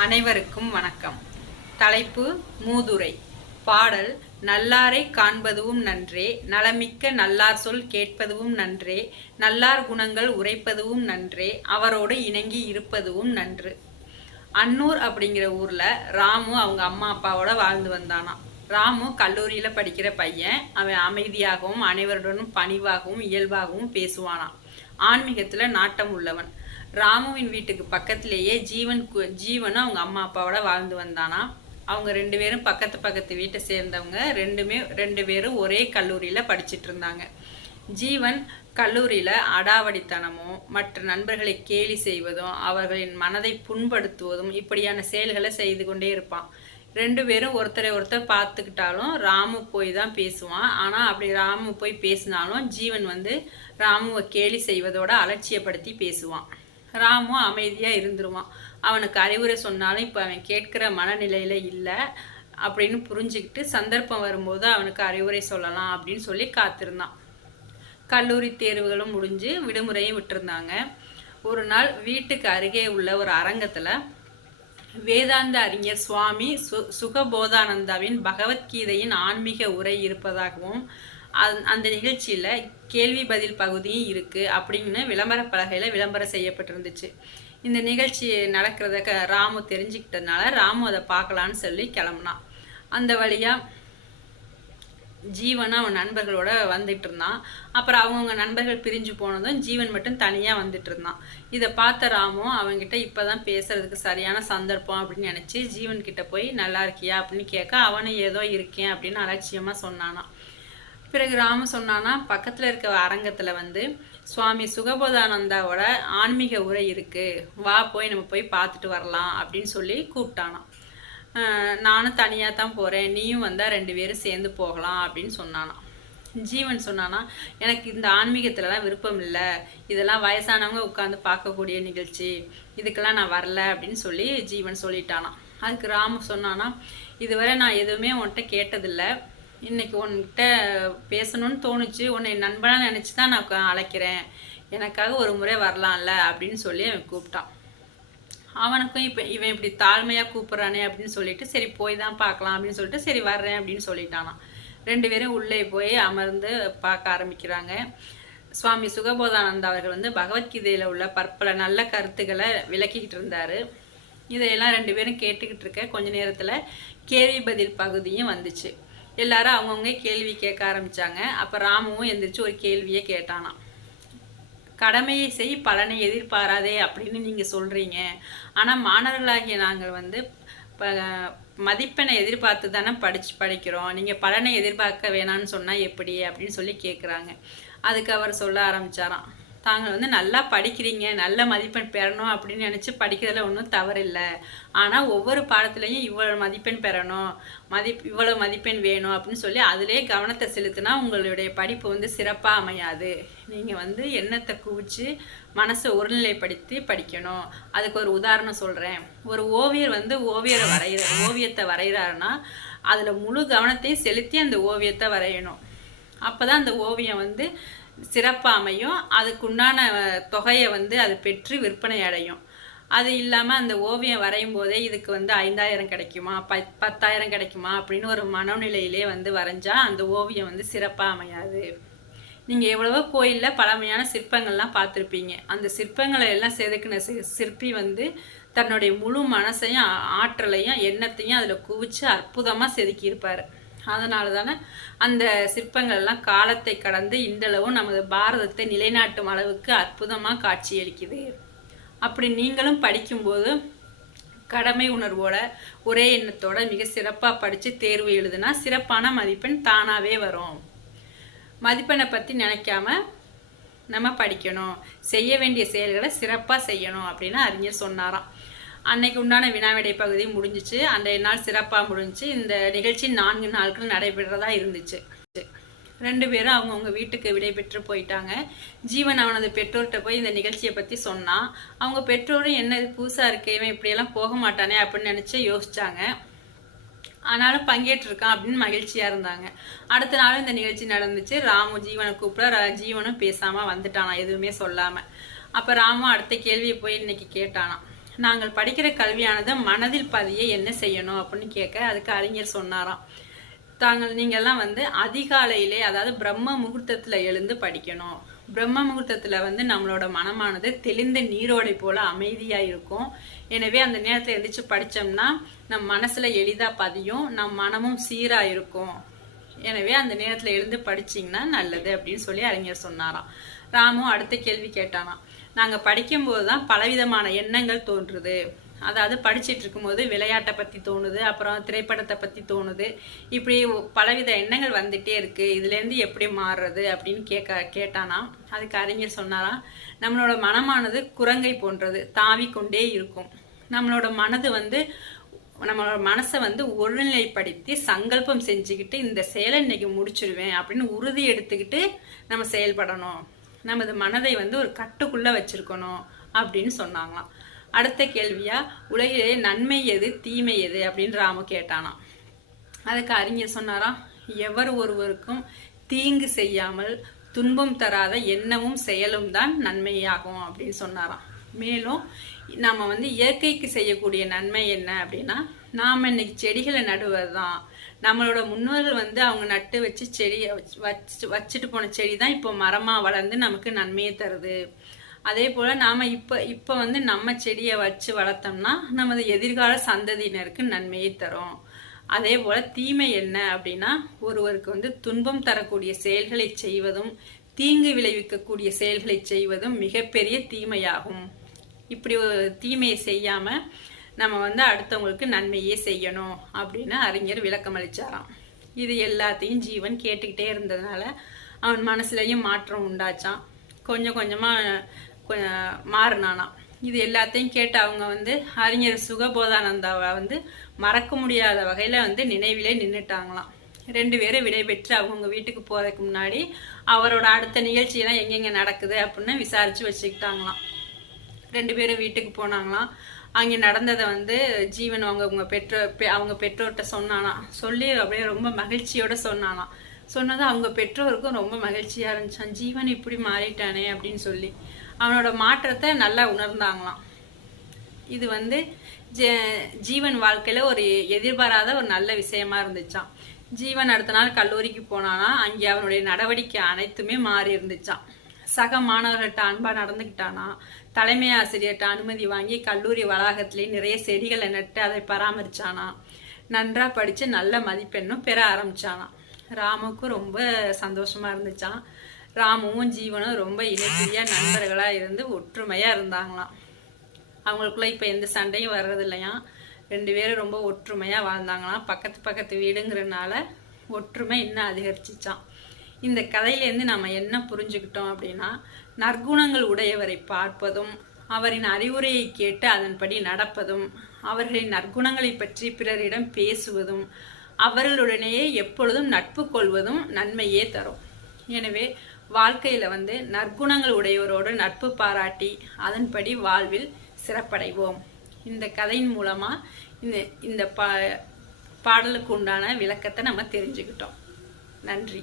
அனைவருக்கும் வணக்கம். தலைப்பு மூதுரை. பாடல். நல்லாரை காண்பதுவும் நன்றே, நலமிக்க நல்லார் சொல் கேட்பதுவும் நன்றே, நல்லார் குணங்கள் உரைப்பதுவும் நன்றே, அவரோடு இணங்கி இருப்பதுவும் நன்று. அன்னூர் அப்படிங்கிற ஊர்ல ராமு அவங்க அம்மா அப்பாவோட வாழ்ந்து வந்தானாம். ராமு கல்லூரியில படிக்கிற பையன். அவன் அமைதியாகவும் அனைவருடனும் பணிவாகவும் இயல்பாகவும் பேசுவானாம். ஆன்மீகத்துல நாட்டம் உள்ளவன். ராமுவின் வீட்டுக்கு பக்கத்திலேயே ஜீவனும் அவங்க அம்மா அப்பாவோட வாழ்ந்து வந்தானா. அவங்க ரெண்டு பேரும் பக்கத்து வீட்டை சேர்ந்தவங்க. ரெண்டு பேரும் ஒரே கல்லூரியில படிச்சுட்டு இருந்தாங்க. ஜீவன் கல்லூரியில அடாவடித்தனமும் மற்ற நண்பர்களை கேலி செய்வதும் அவர்களின் மனதை புண்படுத்துவதும் இப்படியான செயல்களை செய்து கொண்டே இருப்பான். ரெண்டு பேரும் ஒருத்தரை பார்த்துக்கிட்டாலும் ராமு போய் தான் பேசுவான். ஆனால் அப்படி ராமு போய் பேசினாலும் ஜீவன் ராமுவை கேலி செய்வதோட அலட்சியப்படுத்தி பேசுவான். ராமு அமைதியாக இருந்துருவான். அவனுக்கு அறிவுரை சொன்னாலும் இப்போ அவன் கேட்குற மனநிலையில் இல்லை அப்படின்னு புரிஞ்சுக்கிட்டு சந்தர்ப்பம் வரும்போது அவனுக்கு அறிவுரை சொல்லலாம் அப்படின்னு சொல்லி காத்திருந்தான். கல்லூரி தேர்வுகளும் முடிஞ்சு விடுமுறையும் விட்டுருந்தாங்க. ஒரு நாள் வீட்டுக்கு அருகே உள்ள ஒரு அரங்கத்தில் வேதாந்த அறிஞர் சுவாமி சுகபோதானந்தாவின் பகவத்கீதையின் ஆன்மீக உரை இருப்பதாகவும் அந்த நிகழ்ச்சியில் கேள்வி பதில் பகுதியும் இருக்குது அப்படின்னு விளம்பர பலகையில் விளம்பரம் செய்யப்பட்டிருந்துச்சு. இந்த நிகழ்ச்சி நடக்கிறத ராமு தெரிஞ்சுக்கிட்டதுனால ராமு அதை பார்க்கலான்னு சொல்லி கிளம்புனான். அந்த வழியாக ஜீவன் அவன் நண்பர்களோட வந்துட்டு இருந்தான். அப்புறம் அவங்கவுங்க நண்பர்கள் பிரிஞ்சு போனதும் ஜீவன் மட்டும் தனியாக வந்துட்டு இருந்தான். இதை பார்த்த ராமு அவன்கிட்ட இப்போதான் பேசுறதுக்கு சரியான சந்தர்ப்பம் அப்படின்னு நினச்சி ஜீவன் கிட்ட போய் நல்லா இருக்கியா அப்படின்னு கேட்க அவனும் ஏதோ இருக்கேன் அப்படின்னு அலட்சியமாக சொன்னானான். பிறகு ராமு சொன்னானா, பக்கத்தில் இருக்க அரங்கத்தில் சுவாமி சுகபோதானந்தாவோட ஆன்மீக உரை இருக்குது, வா போய் நம்ம போய் பார்த்துட்டு வரலாம் அப்படின்னு சொல்லி கூப்பிட்டானான். நானும் தனியாக தான் போகிறேன், நீயும் வந்தால் ரெண்டு பேரும் சேர்ந்து போகலாம் அப்படின்னு சொன்னானான். ஜீவன் சொன்னானா, எனக்கு இந்த ஆன்மீகத்துலலாம் விருப்பம் இல்லை, இதெல்லாம் வயசானவங்க உட்காந்து பார்க்கக்கூடிய நிகழ்ச்சி, இதுக்கெல்லாம் நான் வரல அப்படின்னு சொல்லி ஜீவன் சொல்லிட்டானான். அதுக்கு ராமு சொன்னானா, இதுவரை நான் எதுவுமே உன்கிட்ட கேட்டதில்லை, இன்னைக்கு உன்கிட்ட பேசணும்னு தோணுச்சு, உன்னை நண்பனாக நினச்சி தான் நான் அழைக்கிறேன், எனக்காக ஒரு முறை வரலாம்ல அப்படின்னு சொல்லி அவன் கூப்பிட்டான். அவனுக்கும் இப்போ இவன் இப்படி தாழ்மையாக கூப்பிட்றானே அப்படின்னு சொல்லிட்டு சரி போய் தான் பார்க்கலாம் அப்படின்னு சொல்லிட்டு சரி வர்றேன் அப்படின்னு சொல்லிட்டானான். ரெண்டு பேரும் உள்ளே போய் அமர்ந்து பார்க்க ஆரம்பிக்கிறாங்க. சுவாமி சுகபோதானந்தா அவர்கள் பகவத்கீதையில் உள்ள பற்பல நல்ல கருத்துக்களை விளக்கிக்கிட்டு இருந்தார். இதையெல்லாம் ரெண்டு பேரும் கேட்டுக்கிட்டு இருக்க கொஞ்ச நேரத்தில் கேள்வி பதில் பகுதியும் வந்துச்சு. எல்லாரும் அவங்கவுங்க கேள்வி கேட்க ஆரம்பித்தாங்க. அப்போ ராமுவும் எந்திரிச்சு ஒரு கேள்வியை கேட்டானான். கடமையை செய் பலனை எதிர்பாராதே அப்படின்னு நீங்கள் சொல்கிறீங்க, ஆனால் மாணவர்களாகிய நாங்கள் மதிப்பெண்ணை எதிர்பார்த்து தானே படிக்கிறோம், நீங்கள் பலனை எதிர்பார்க்க வேணான்னு சொன்னால் எப்படி அப்படின்னு சொல்லி கேட்குறாங்க. அதுக்கு அவர் சொல்ல ஆரம்பித்தாராம், தாங்கள் நல்லா படிக்கிறீங்க, நல்ல மதிப்பெண் பெறணும் அப்படின்னு நினச்சி படிக்கிறதுல ஒன்றும் தவறில்லை, ஆனால் ஒவ்வொரு பாடத்துலையும் இவ்வளோ மதிப்பெண் பெறணும், இவ்வளோ மதிப்பெண் வேணும் அப்படின்னு சொல்லி அதிலே கவனத்தை செலுத்தினா உங்களுடைய படிப்பு சிறப்பாக அமையாது. நீங்கள் எண்ணத்தை குவிச்சு மனசை ஒருநிலைப்படுத்தி படிக்கணும். அதுக்கு ஒரு உதாரணம் சொல்கிறேன். ஒரு ஓவியர் ஓவியத்தை வரைகிறாருன்னா அதில் முழு கவனத்தையும் செலுத்தி அந்த ஓவியத்தை வரையணும். அப்போ தான் அந்த ஓவியம் சிறப்பாக அமையும். அதுக்குண்டான தொகையை அது பெற்று விற்பனை அடையும். அது இல்லாமல் அந்த ஓவியம் வரையும் போதே இதுக்கு 5,000 கிடைக்குமா 10,000 கிடைக்குமா அப்படின்னு ஒரு மனநிலையிலே வரைஞ்சா அந்த ஓவியம் சிறப்பாக அமையாது. நீங்கள் எவ்வளவோ கோயிலில் பழமையான சிற்பங்கள்லாம் பார்த்துருப்பீங்க. அந்த சிற்பங்களை எல்லாம் செதுக்கின சிற்பி தன்னுடைய முழு மனசையும் ஆற்றலையும் எண்ணத்தையும் அதில் குவிச்சு அற்புதமாக செதுக்கியிருப்பார். அதனால தானே அந்த சிற்பங்கள்லாம் காலத்தை கடந்து இன்றளவும் நமது பாரதத்தை நிலைநாட்டும் அளவுக்கு அற்புதமாக காட்சியளிக்குது. அப்படி நீங்களும் படிக்கும்போது கடமை உணர்வோட ஒரே எண்ணத்தோட மிக சிறப்பாக படித்து தேர்வு எழுதுனா சிறப்பான மதிப்பெண் தானாகவே வரும். மதிப்பெண்ணை பற்றி நினைக்காம நம்ம படிக்கணும், செய்ய வேண்டிய செயல்களை சிறப்பாக செய்யணும் அப்படின்னு அறிஞர் சொன்னாராம். அன்னைக்கு உண்டான வினாவிடை பகுதி முடிஞ்சிச்சு. அன்றைய நாள் சிறப்பாக முடிஞ்சிச்சு. இந்த நிகழ்ச்சி 4 நாட்கள் நடைபெறதா இருந்துச்சு. ரெண்டு பேரும் அவங்கவுங்க வீட்டுக்கு விடை பெற்று போயிட்டாங்க. ஜீவன் அவனது பெற்றோர்கிட்ட போய் இந்த நிகழ்ச்சியை பற்றி சொன்னான். அவங்க பெற்றோரும் என்ன புதுசாக இருக்கு, இவன் இப்படியெல்லாம் போக மாட்டானே அப்படின்னு நினச்சி யோசிச்சாங்க. ஆனாலும் பங்கேற்றிருக்கான் அப்படின்னு மகிழ்ச்சியாக இருந்தாங்க. அடுத்த நாளும் இந்த நிகழ்ச்சி நடந்துச்சு. ராமு ஜீவனை கூப்பிட ஜீவனும் பேசாமல் வந்துட்டானா, எதுவுமே சொல்லாமல். அப்போ ராமு அடுத்த கேள்வியை போய் இன்னைக்கு கேட்டானான். நாங்கள் படிக்கிற கல்வியானது மனதில் பதிய என்ன செய்யணும் அப்படின்னு கேட்க அதுக்கு அறிஞர் சொன்னாராம், நீங்கள்லாம் வந்து அதிகாலையிலே, அதாவது பிரம்ம முகூர்த்தத்துல எழுந்து படிக்கணும். பிரம்ம முகூர்த்தத்துல வந்து நம்மளோட மனமானது தெளிந்த நீரோடை போல அமைதியா இருக்கும். எனவே அந்த நேரத்துல எழுந்திரிச்சு படிச்சோம்னா நம் மனசுல எளிதா பதியும், நம் மனமும் சீரா இருக்கும். எனவே அந்த நேரத்துல எழுந்து படிச்சீங்கன்னா நல்லது அப்படின்னு சொல்லி அறிஞர் சொன்னாராம். ராமு அடுத்த கேள்வி கேட்டானாம், நாங்க படிக்கும் போதுதான் பலவிதமான எண்ணங்கள் தோன்றுது. அதாவது படிச்சுட்டு இருக்கும்போது விளையாட்டை பற்றி தோணுது, அப்புறம் திரைப்படத்தை பற்றி தோணுது, இப்படி பலவித எண்ணங்கள் வந்துட்டே இருக்கு, இதுலேருந்து எப்படி மாறுறது அப்படின்னு கேட்டானா. அதுக்கு அறிஞர் சொன்னாராம், நம்மளோட மனமானது குரங்கை போன்றது, தாவி கொண்டே இருக்கும். நம்மளோட மனசை வந்து ஒருநிலைப்படுத்தி சங்கல்பம் செஞ்சுக்கிட்டு இந்த செயலை இன்னைக்கு முடிச்சிருவேன் அப்படின்னு உறுதி எடுத்துக்கிட்டு நம்ம செயல்படணும். நமது மனதை வந்து ஒரு கட்டுக்குள்ள வச்சிருக்கணும் அப்படின்னு சொன்னாங்களாம். அடுத்த கேள்வியா, உலகிலே நன்மை எது தீமை எது அப்படின்னு ராமு கேட்டானாம். அதுக்கு அறிஞர் சொன்னாராம், எவர் ஒருவருக்கும் தீங்கு செய்யாமல் துன்பம் தராத எண்ணமும் செயலும் தான் நன்மையாகும் அப்படின்னு சொன்னாராம். மேலும் நம்ம வந்து இயற்கைக்கு செய்யக்கூடிய நன்மை என்ன அப்படின்னா, நாம இன்னைக்கு செடிகளை நடுவது தான். நம்மளோட முன்னோர்கள் வந்து அவங்க நட்டு வச்சு செடியை வச்சுட்டு போன செடி தான் இப்போ மரமா வளர்ந்து நமக்கு நன்மையை தருது. அதே போல நாம இப்ப வந்து நம்ம செடியை வச்சு வளர்த்தோம்னா நமது எதிர்கால சந்ததியினருக்கு நன்மையை தரும். அதே போல தீமை என்ன அப்படின்னா, ஒருவருக்கு வந்து துன்பம் தரக்கூடிய செயல்களை செய்வதும் தீங்கு விளைவிக்கக்கூடிய செயல்களை செய்வதும் மிகப்பெரிய தீமையாகும். இப்படி ஒரு தீமையை செய்யாம நம்ம வந்து அடுத்தவங்களுக்கு நன்மையே செய்யணும் அப்படின்னு அறிஞர் விளக்கம் அளிச்சாராம். இது எல்லாத்தையும் ஜீவன் கேட்டுக்கிட்டே இருந்ததுனால அவன் மனசுலயும் மாற்றம் உண்டாச்சான். கொஞ்சம் கொஞ்சமா மாறினானா. இது எல்லாத்தையும் கேட்டு அவங்க வந்து அறிஞர் சுகபோதானந்தாவை வந்து மறக்க முடியாத வகையில வந்து நினைவிலே நின்றுட்டாங்களாம். 2 பேரும் விடைபெற்று அவங்க வீட்டுக்கு போறதுக்கு முன்னாடி அவரோட அடுத்த நிகழ்ச்சியெல்லாம் எங்கெங்க நடக்குது அப்படின்னு விசாரிச்சு வச்சுக்கிட்டாங்களாம். 2 பேரும் வீட்டுக்கு போனாங்களாம். அங்கே நடந்ததை வந்து ஜீவன் அவங்க பெற்றோர்கிட்ட சொன்னானா. சொல்லி அப்படியே ரொம்ப மகிழ்ச்சியோட சொன்னானா. சொன்னது அவங்க பெற்றோருக்கும் ரொம்ப மகிழ்ச்சியா இருந்துச்சான். ஜீவன் இப்படி மாறிட்டானே அப்படின்னு சொல்லி அவனோட மாற்றத்தை நல்லா உணர்ந்தாங்களாம். இது வந்து ஜீவன் வாழ்க்கையில ஒரு எதிர்பாராத ஒரு நல்ல விஷயமா இருந்துச்சான். ஜீவன் அடுத்த நாள் கல்லூரிக்கு போனானா. அங்கே அவனுடைய நடவடிக்கை அனைத்துமே மாறி இருந்துச்சான். சக மாணவர்கள்ட்ட அன்பா நடந்துக்கிட்டானா. தலைமை ஆசிரியர்கிட்ட அனுமதி வாங்கி கல்லூரி வளாகத்திலேயே நிறைய செடிகளை நட்டு அதை பராமரிச்சானா. நன்றா படிச்சு நல்ல மதிப்பெண்ணும் பெற ஆரம்பிச்சானா. ராமுக்கும் ரொம்ப சந்தோஷமா இருந்துச்சான். ராமுவும் ஜீவனும் ரொம்ப இணைப்பிரியா நண்பர்களா இருந்து ஒற்றுமையா இருந்தாங்களாம். அவங்களுக்குள்ள இப்ப எந்த சண்டையும் வர்றது இல்லையா. 2 பேரும் ரொம்ப ஒற்றுமையா வாழ்ந்தாங்களாம். பக்கத்து வீடுங்கிறதுனால ஒற்றுமை இன்னும் அதிகரிச்சுச்சான். இந்த கதையிலேருந்து நம்ம என்ன புரிஞ்சுக்கிட்டோம் அப்படின்னா, நற்குணங்கள் உடையவரை பார்ப்பதும் அவரின் அறிவுரையை கேட்டு அதன்படி நடப்பதும் அவர்களின் நற்குணங்களை பற்றி பிறரிடம் பேசுவதும் அவர்களுடனேயே எப்பொழுதும் நட்பு கொள்வதும் நன்மையே தரும். எனவே வாழ்க்கையில வந்து நற்குணங்கள் உடையவரோடு நட்பு பாராட்டி அதன்படி வாழ்வில் சிறப்படைவோம். இந்த கதையின் மூலமா இந்த பாடலுக்கு உண்டான விளக்கத்தை நம்ம தெரிஞ்சுக்கிட்டோம். நன்றி.